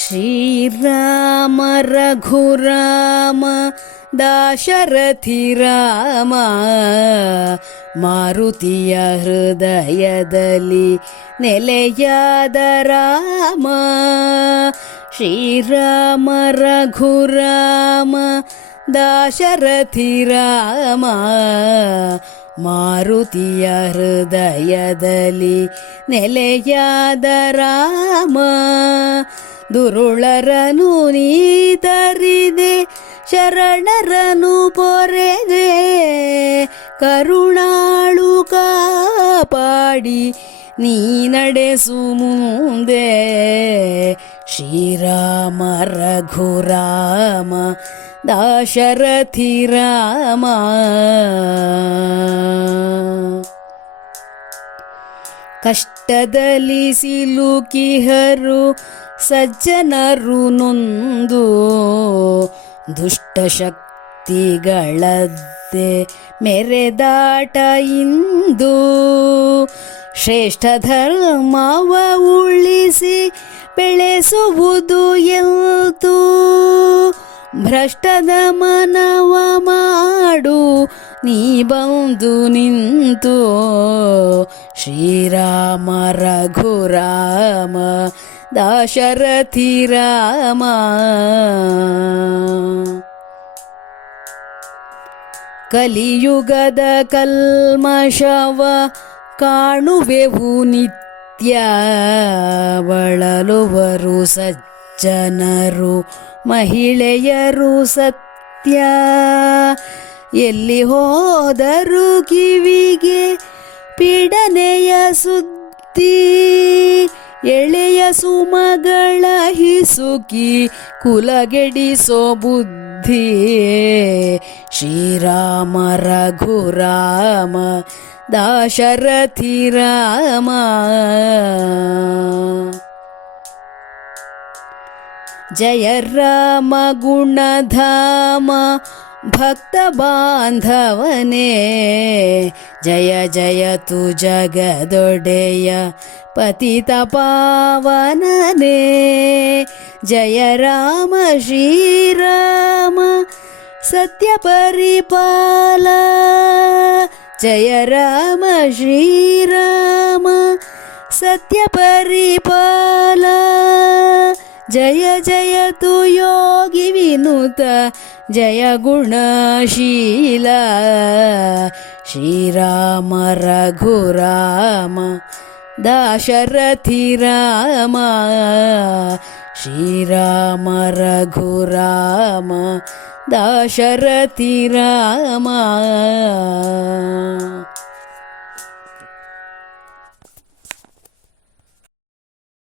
ಶ್ರೀರಾಮ ರಘುರಾಮ ದಾಶರಥಿ ರಾಮ, ಮಾರುತಿಯ ಹೃದಯದಲ್ಲಿ ನೆಲೆಯಾದ ರಾಮ. ಶ್ರೀರಾಮ ರಘುರಾಮ ದಾಶರಥಿ ರಾಮ, ಮಾರುತಿಯ ಹೃದಯದಲ್ಲಿ ನೆಲೆಯಾದ ರಾಮ. ದುರುಳರನು ನೀತರಿದೆ, ಶರಣರನು ಪೊರೆದೆ, ಕರುಣಾಳು ಕಾಪಾಡಿ ನೀ ನಡೆಸು ಮುಂದೆ. ಶ್ರೀರಾಮ ರಘುರಾಮ ದಾಶರಥಿ ರಾಮ. ಕಷ್ಟದಲ್ಲಿ ಸಿಲುಕಿಹರು ಸಜ್ಜನರು ನೊಂದು, ದುಷ್ಟಶಕ್ತಿಗಳದ್ದೆ ಮೆರೆದಾಟ ಇಂದು. ಶ್ರೇಷ್ಠ ಧರ್ಮವ ಉಳಿಸಿ ಬೆಳೆಸುವುದು ಎಂತು, ಭ್ರಷ್ಟದ ಮನವ ಮಾಡು ನೀ ಬಂದು ನಿಂತು. ಶ್ರೀರಾಮ ರಘುರಾಮ ದಾಶರಥಿ ರಾಮ. ಕಲಿಯುಗದ ಕಲ್ಮಶವ ಕಾಣುವೆವು ನಿತ್ಯ, ಬಳಲುವರು ಸಜ್ಜನರು ಮಹಿಳೆಯರು ಸತ್ಯ. ಎಲ್ಲಿ ಹೋದರು ಕಿವಿಗೆ ಪೀಡನೆಯ ಸುದ್ದಿ, ಎಳೆಯ ಸುಮಗಳ ಹಿಸುಕಿ ಕುಲಗೆಡಿಸೋ ಬುದ್ಧಿ. ಶ್ರೀರಾಮ ರಘುರಾಮ ದಾಶರಥಿ ರಾಮ. ಜಯ ರಾಮ ಗುಣಧಾಮ ಭಕ್ತ ಬಾಂಧವನೇ, ಜಯ ಜಯತು ಜಗದೊಡೆಯ ಪತಿತ ಪಾವನನೇ. ಜಯ ರಾಮ ಶ್ರೀರಾಮ ಸತ್ಯ ಪರಿಪಾಲ, ಜಯ ರಾಮ ಶ್ರೀರಾಮ ಸತ್ಯ ಪರಿಪಾಲ. ಜಯ ಜಯತು ಯೋಗಿ ವಿನುತ ಜಯ ಗುಣಶೀಲ. ಶ್ರೀರಾಮ ರಘುರಾಮ ದಾಶರಥಿ ರಾಮ. ಶ್ರೀರಾಮ ರಘುರಾಮ ದಾಶರಥಿ ರಾಮ.